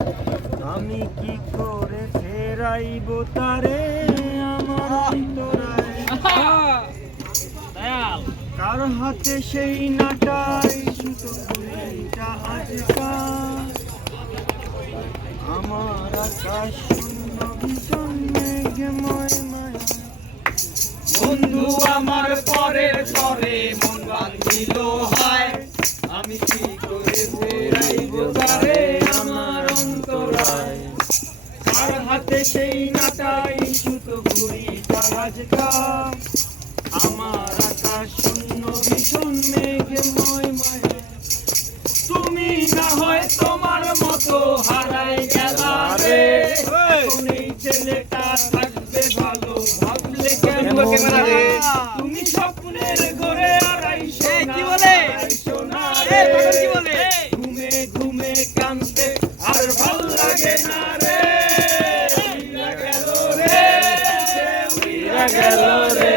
আমি কি করে ফেরাইব তারে আমার অন্তরায়, কার হাতে সেই নাটাই সুতো ঘুড়িটা আজকাল। আমার আকাশ শূন্য ভীষণ মেঘময় মায়া, বন্ধু আমার পরের তরে মন বাঁধিল হায়, আমি কি করে ফেরাইব তারে আমার অন্তরায়। কার হাতে সেই নাটাই সুতো ঘুড়িটা আজকাল। আমার আকাশ শূন্য ভীষণ মেঘময় মায়া, তুমি না হয় তোমার মতো হারাই গেলা রে, এখন এই ছেলেটা থাকবে ভালো ভাবলে কেমন রে। তুমি স্বপ্নের ঘরে আড়াইশো কি বলে ঘুমে ঘুমে কাঁদতে আর ভাল লাগে না রে। উইরা গেল রে, উইরা গেল রে,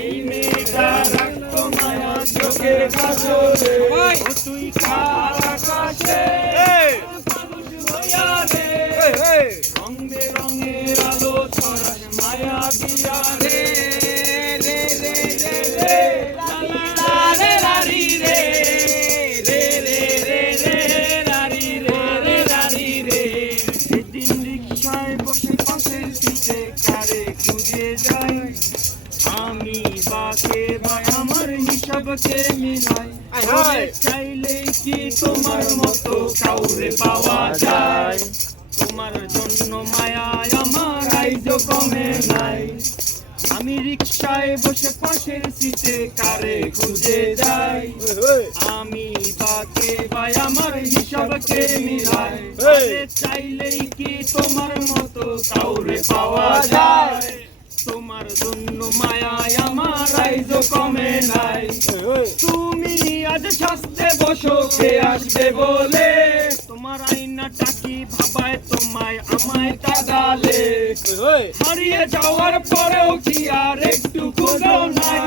এই মেয়েটা রাখতো মায়া চোখের কাজলে। তুই কার আকাশে মানুষ হইয়া রে, রং বেরঙের আলো ছড়াস মায়া দিয়া রে। রে রে রে রে লা রে লারি রে, রে রে রে রে লারি রে রে লারি রে। সেদিন রিক্সায় বসে পাশের সিটে কারে খুঁজে যাই, আমি বাকে ভাই আমার হিসাবকে মিলাই। চাইলে কি তোমার মতো কাউরে পাওয়া যায়, তোমার জন্য মায়ায় আমার আইজো কমে নাই। আমি রিক্সায় বসে পাশের সিটে কারে খুঁজে যাই, আমি বাকে ভাই আমার হিসাবকে মিলাই। চাইলেই কি তোমার মতো কাউরে পাওয়া যায়, তোমার জন্য মায়ায় আমার আইজো কমে নাই। তুমি আজ শাস্তে বসো কে আসবে বলে, তোমার আইনাটা কি ভাবায় তোমায় আমায় তাগালে। হারিয়ে যাওয়ার পরেও কি আর একটু খোঁজো নাই,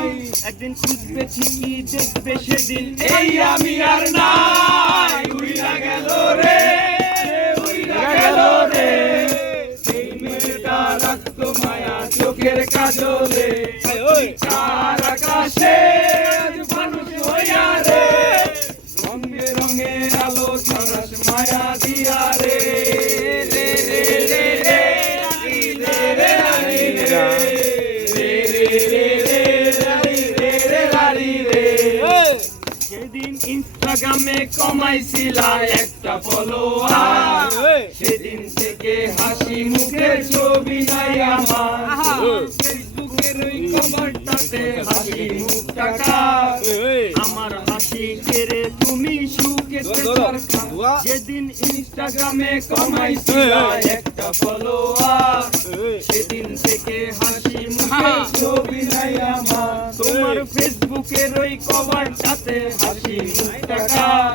একদিন খুঁজবে ঠিকই দেখবে সেদিন এই আমি আর নাই। উইরা গেল রে, উইরা গেল রে, এই মেয়েটা রাখতো মায়া চোখের কাজলে। কার আকাশে আজ মানুষ হইয়া রে, রং বেরঙের আলো ছড়াস মায়া দিয়া রে। রে রে রে রে লারি রে রে লারি রে, রে রে রে রে লারি রে রে লারি রে। সেদিন ইনস্টাগ্রামে কমাইছিলা একটা ফলোয়ার, সেদিন থেকে হাসি মুখের ছবি নাই আমার। ফেসবুকের ওই কভারটাতে হাসি মুখটা কার, আমার হাসি কেড়ে তুমি সুখেতে দরকার। যেদিন ইনস্টাগ্রামে কমাইছিলা একটা ফলোয়ার, সেদিন থেকে হাসি মুখের ছবি নাই আমার। তোমার ফেসবুকের ওই কভারটাতে হাসি মুখটা কার,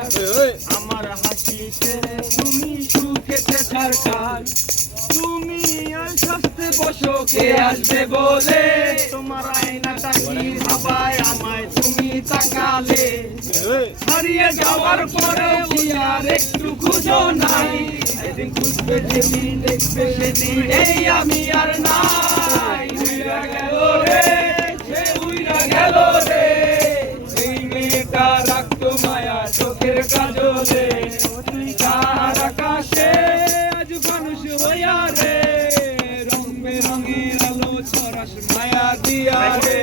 আমার হাসি কেড়ে তুমি সুখেতে দরকার। তুমি আর শাস্তে বসো কে আসবে বলে, তোমার আয়নাটা কি ভাবায় আমায় তুমি তাকালে। হারিয়ে যাওয়ার পরেও কি আর একটু খুঁজো নাই, একদিন খুঁজবে যেদিন দেখবে সেদিন এই আমি আর নাই। উইরা গেল রে, সে উইরা গেল রে, এই মেয়েটা রাখতো মায়া চোখের কাজলে। তুই কার আকাশে আজ মানুষ হইয়া রে, রং বেরঙের আলো ছড়াস মায়া দিয়া রে।